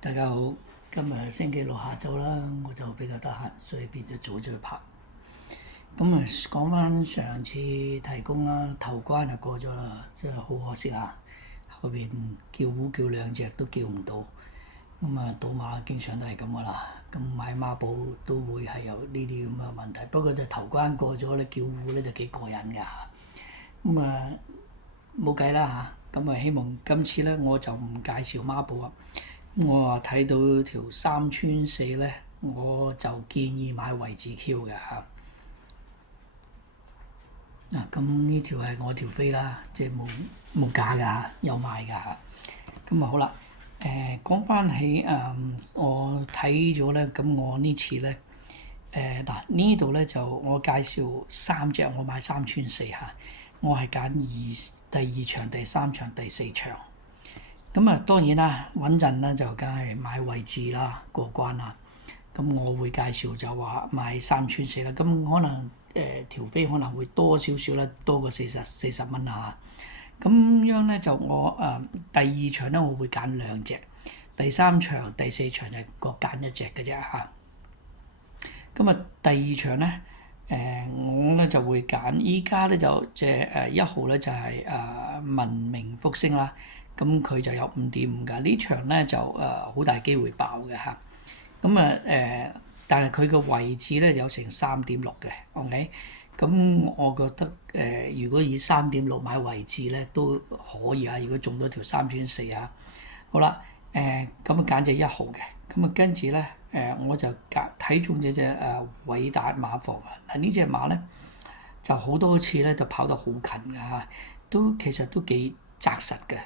大家好，今日星期六下晝啦，我就比較得閒，所以變咗早咗去拍。咁啊，講翻上次提供啦，頭關就過咗啦，真係好可惜啊！後邊叫糊叫兩隻都叫唔到。咁啊，賭馬經常都係咁噶啦，咁買孖寶都會係有呢啲咁嘅問題。不過就頭關過咗咧，叫糊咧就幾過癮㗎。咁啊，冇計啦嚇。咁啊，希望今次咧我就唔介紹孖寶啊。我話睇到條三穿四咧，我就建議買位置 Q 嘅嚇。嗱，咁呢條係我條飛啦，即係冇假㗎，有賣㗎。咁啊好啦，講翻起我睇咗咧，咁我呢次咧，嗱呢度咧就我介紹三隻，我買三穿四嚇，我係揀第二場、第三場、第四場。咁啊，當然啦，穩陣啦，就梗係買位置啦，過關啦。咁我會介紹就話買三穿四啦。咁可能條飛可能會多少少啦，多過40蚊啊。咁樣咧就我第二場咧，我會揀兩隻，第三場、第四場就各揀一隻嘅啫嚇。咁啊，第二場咧，我咧就會揀，依家咧就即係1號咧就係文明復星啦。咁佢就有5.5㗎，呢場咧就好大機會爆嘅嚇。咁但係佢個位置咧有成3.6嘅 ，OK。咁我覺得如果以3.6買位置咧都可以啊。如果中到條三穿四啊，好啦，咁啊揀隻1號嘅，咁啊跟住咧我就睇中隻偉達馬房啊。嗱呢隻馬咧就好多次咧就跑得好近㗎嚇，其實都幾紮實嘅。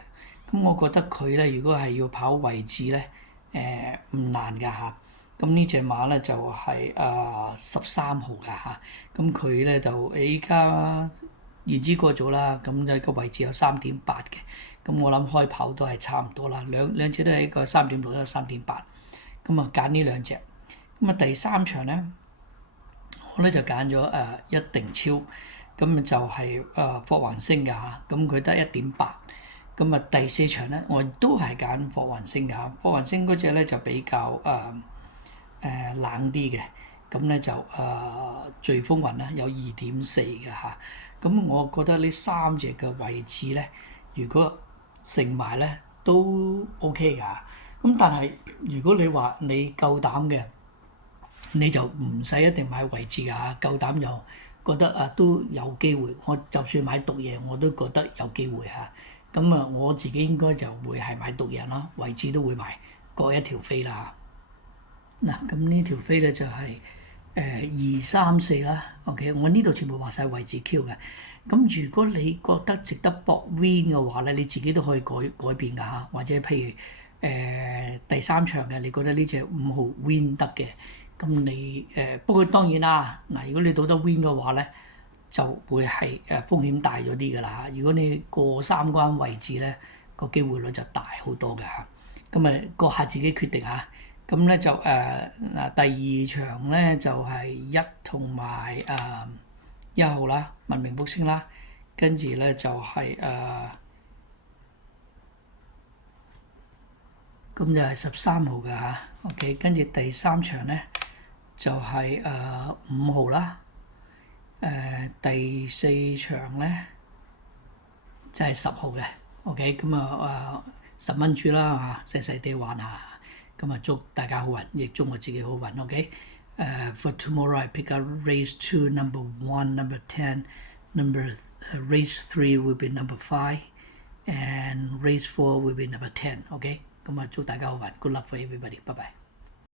咁我覺得佢咧，如果係要跑位置咧，唔難㗎嚇。咁呢隻馬咧就係13號㗎嚇。咁佢咧就依家預知過咗啦，咁就個位置有3.8嘅。咁我諗開跑都係差唔多啦，兩隻都係一個3.6，一個3.8。咁啊揀呢兩隻。咁啊第三場咧，我咧就揀咗一定超，咁啊就係霍華星㗎嚇。咁佢得1.8。咁啊第四場咧，我都係揀霍雲星㗎。霍雲星嗰隻咧就比較冷啲嘅，咁咧就聚風雲啦，有2.4嘅嚇。咁我覺得呢三隻嘅位置咧，如果成埋咧都 OK 㗎。咁但係如果你話你夠膽嘅，你就唔使一定買位置㗎，夠膽就覺得都有機會。我就算買獨贏我都覺得有機會嚇。咁啊，我自己應該就會係買獨贏啦，位置都會買各一條飛啦。嗱，咁呢條飛咧就係2、3、4啦。OK，我呢度全部畫晒位置 Q 嘅。咁如果你覺得值得搏 Win 嘅話咧，你自己都可以改變㗎嚇。或者譬如第三場嘅，你覺得呢隻5號 Win 得嘅，咁你不過當然啦，嗱，如果你賭得 Win 嘅話咧，就會係風險大咗啲㗎啦。如果你過三關位置咧，個機會率就大好多㗎嚇。咁啊，閣下自己決定嚇。咁咧就第二場咧就係1同埋1號啦，文明復星啦。跟住咧就係咁就係13號㗎嚇。OK，跟住第三場咧就係5號啦。第四場咧就係10號嘅。OK，咁10蚊注啦嚇，細細地玩下。咁啊祝大家好運，亦祝我自己好運。OK，for tomorrow I pick up race 2, number 1, number 10, race 3 will be number 5, and race 4 will be number 10. OK，咁啊祝大家好運，good luck for everybody，拜拜。